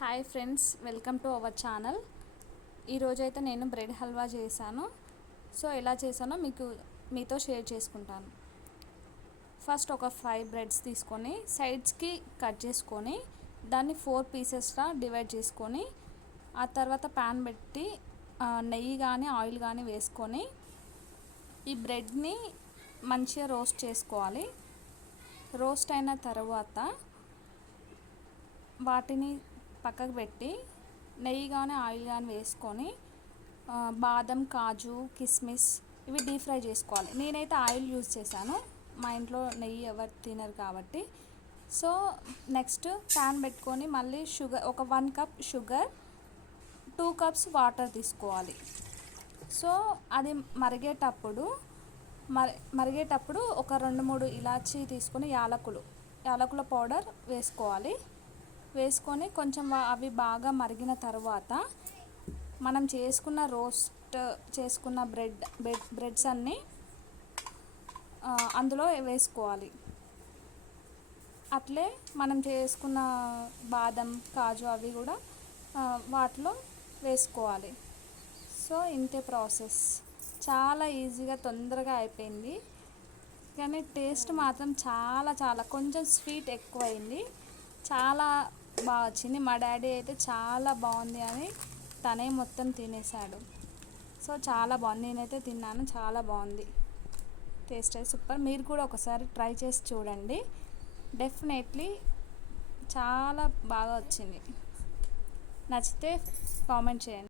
Hi friends, welcome to our channel. ఈరోజైతే నేను bread halwa చేశాను. సో ఎలా చేశానో మీతో షేర్ చేసుకుంటాను. ఫస్ట్ ఒక 5 బ్రెడ్స్ తీసుకొని సైడ్స్కి కట్ చేసుకొని దాన్ని 4 పీసెస్గా డివైడ్ చేసుకొని ఆ తర్వాత ప్యాన్ పెట్టి నెయ్యి కానీ ఆయిల్ కానీ వేసుకొని ఈ బ్రెడ్ని మంచిగా రోస్ట్ చేసుకోవాలి. రోస్ట్ అయిన తర్వాత వాటిని పక్కకు పెట్టి నెయ్యి కానీ ఆయిల్ కానీ వేసుకొని బాదం, కాజు, కిస్మిస్ ఇవి డీప్ ఫ్రై చేసుకోవాలి. నేనైతే ఆయిల్ యూజ్ చేశాను, మా ఇంట్లో నెయ్యి ఎవరు తినరు కాబట్టి. సో నెక్స్ట్ ప్యాన్ పెట్టుకొని మళ్ళీ షుగర్, ఒక 1 కప్ షుగర్, 2 కప్స్ వాటర్ తీసుకోవాలి. సో అది మరిగేటప్పుడు ఒక 2-3 ఇలాచీ తీసుకొని యాలకుల పౌడర్ వేసుకోవాలి. వేసుకొని కొంచెం అవి బాగా మరిగిన తర్వాత మనం రోస్ట్ చేసుకున్న బ్రెడ్స్ అన్నీ అందులో వేసుకోవాలి. అట్లే మనం చేసుకున్న బాదం, కాజు అవి కూడా వాటిలో వేసుకోవాలి. సో ఇంతే ప్రాసెస్. చాలా ఈజీగా తొందరగా అయిపోయింది, కానీ టేస్ట్ మాత్రం చాలా కొంచెం స్వీట్ ఎక్కువైంది. చాలా బాగా వచ్చింది. మా డాడీ అయితే చాలా బాగుంది అని తనే మొత్తం తినేసాడు. సో చాలా బాగుంది, నేనైతే తిన్నాను, చాలా బాగుంది. టేస్ట్ అయితే సూపర్. మీరు కూడా ఒకసారి ట్రై చేసి చూడండి, డెఫినెట్లీ చాలా బాగా వచ్చింది. నచ్చితే కామెంట్ చేయండి.